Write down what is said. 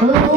Bye.